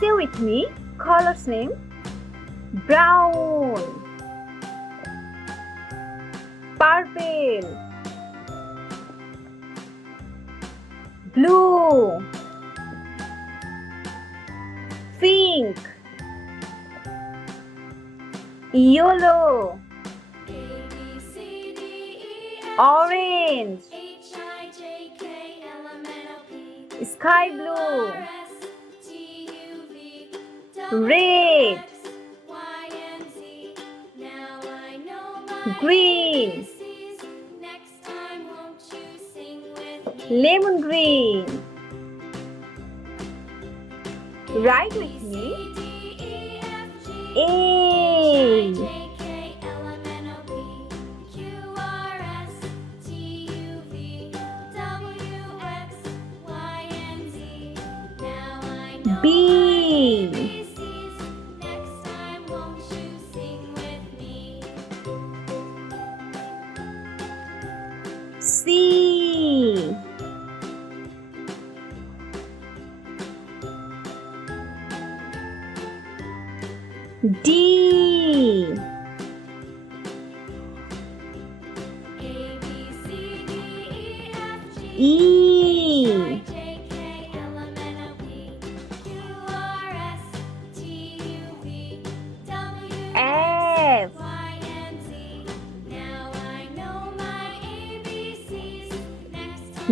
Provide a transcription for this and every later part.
Say with me, colors name. Brown, purple, blue, pink, yellow, orange, sky blue, red, green, lemon green. Write with me. A, B, C, D, E, F,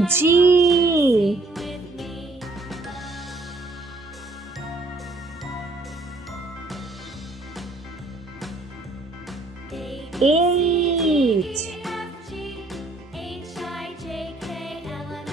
G, H, I, J, K, L, M,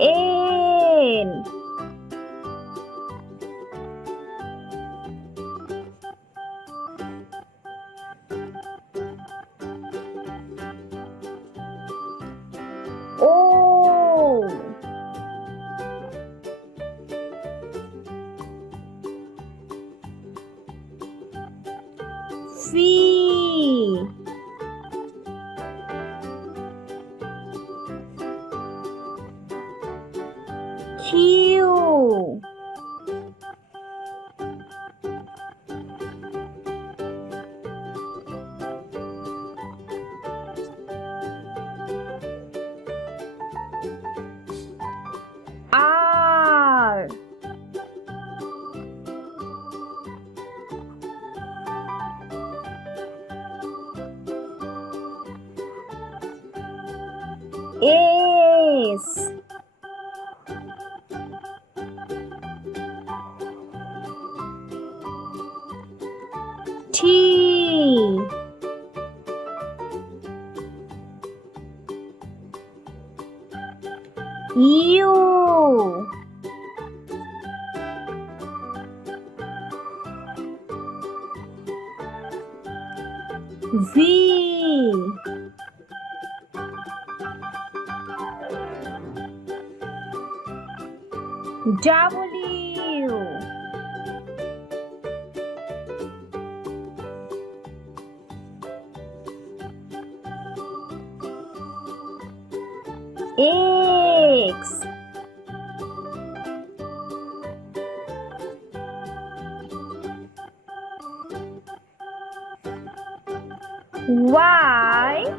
N, O, V, Q, R, S, T, U, V, W, X, Y,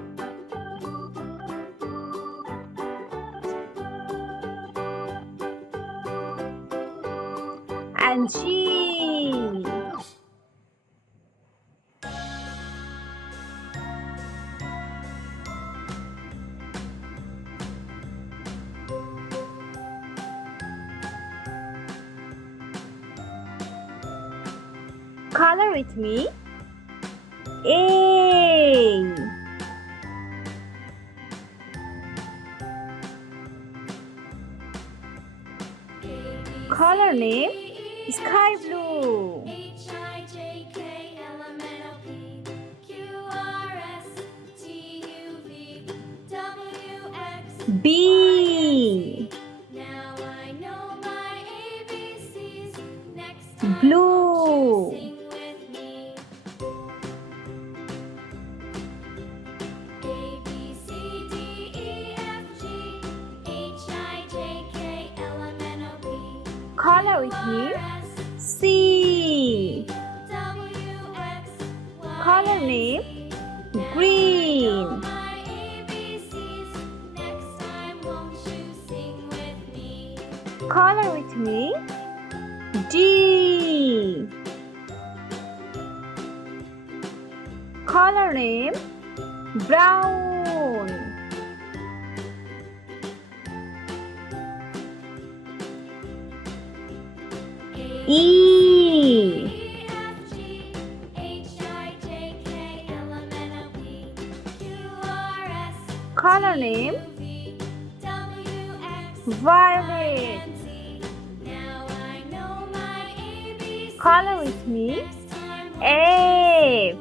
and G. Color with me. A. Color name sky blue. B. Now I know my ABCs. Next time Blue. sing with me. A B C D E F G H I J K L M N O P. Color with me. R S C. W X Y Color and name Z. Now I green. know my ABCs. Next time won't you sing with me? Color with me. D. Color name brown. E. Color name violet. Color with me. A.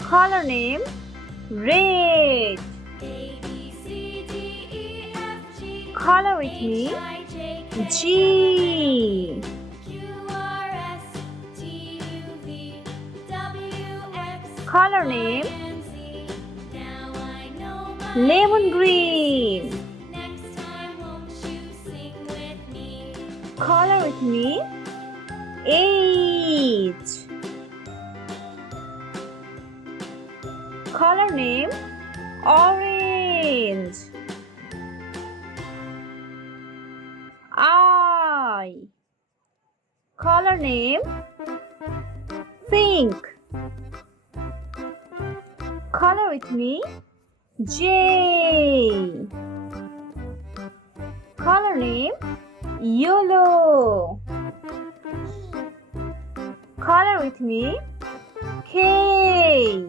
Color name red. Color with me. G. Color name lemon green. Color with me. H. Color name orange. I. Color name pink. Color with me. J. Color name yellow. Color with me. K.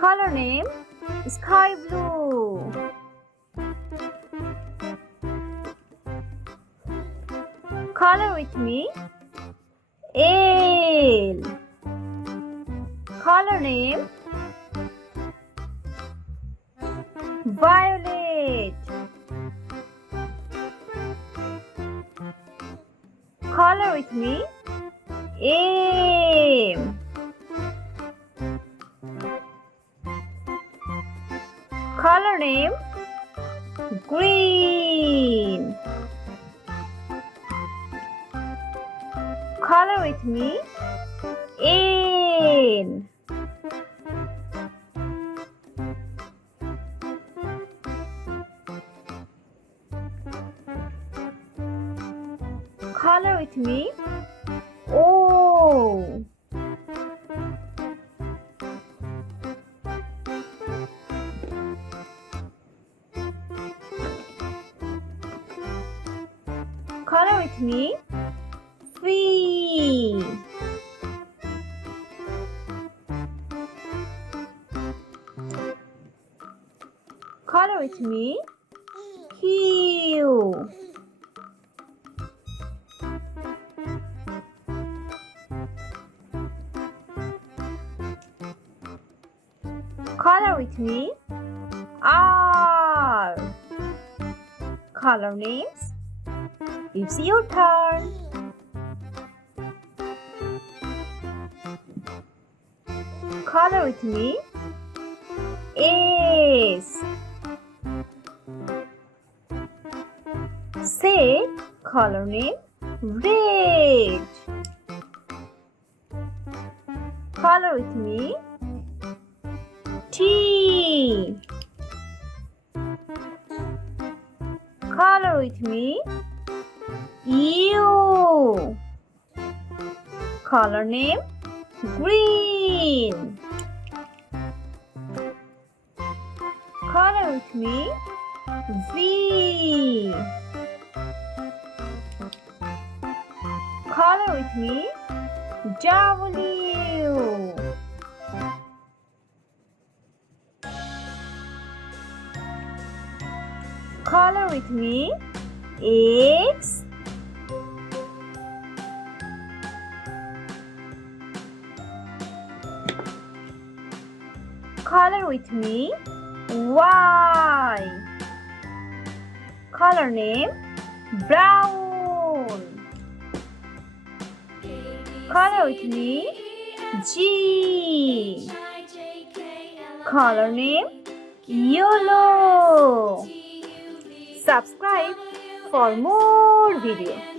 Color name sky blue. Color with me. L. Color name violet. Color with me. M. Color name green. Color with me. N. Color with me. O. Color with me. V. Color with me. Q. Color with me. R. Color names. It's your turn. Color with me. S. Say color name red. Color with me. T. Color with me. U. Color name green. Color with me. V. Color with me. W. Color with me. X. Color with me. Y. Color name. Brown. Color with me. G. Color name. Yellow. Subscribe for more videos.